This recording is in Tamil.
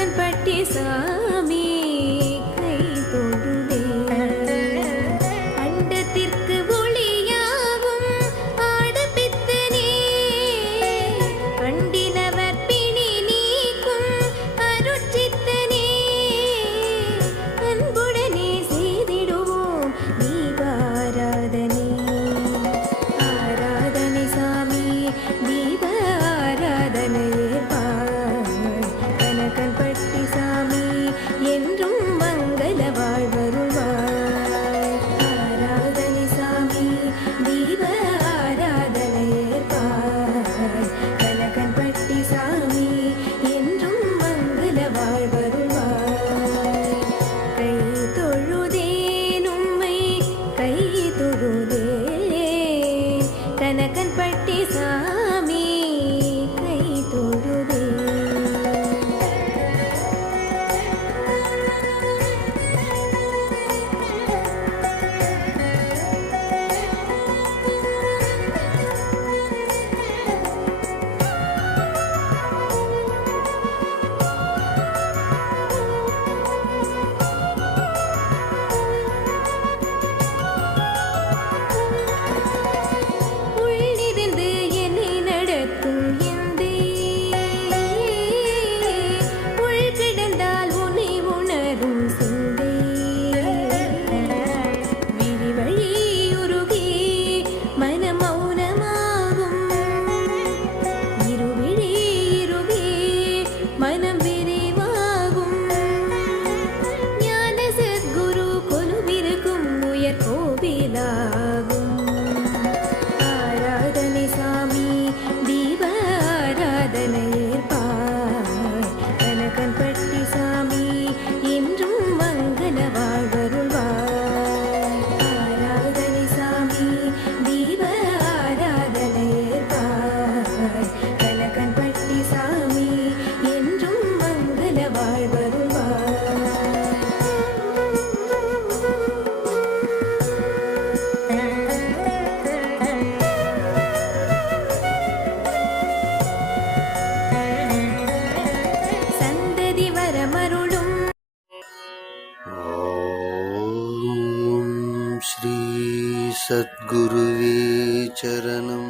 அதன் பட்டி சாமி. പരമരുളും ശ്രീ സദ്ഗുരുവേ ചരണം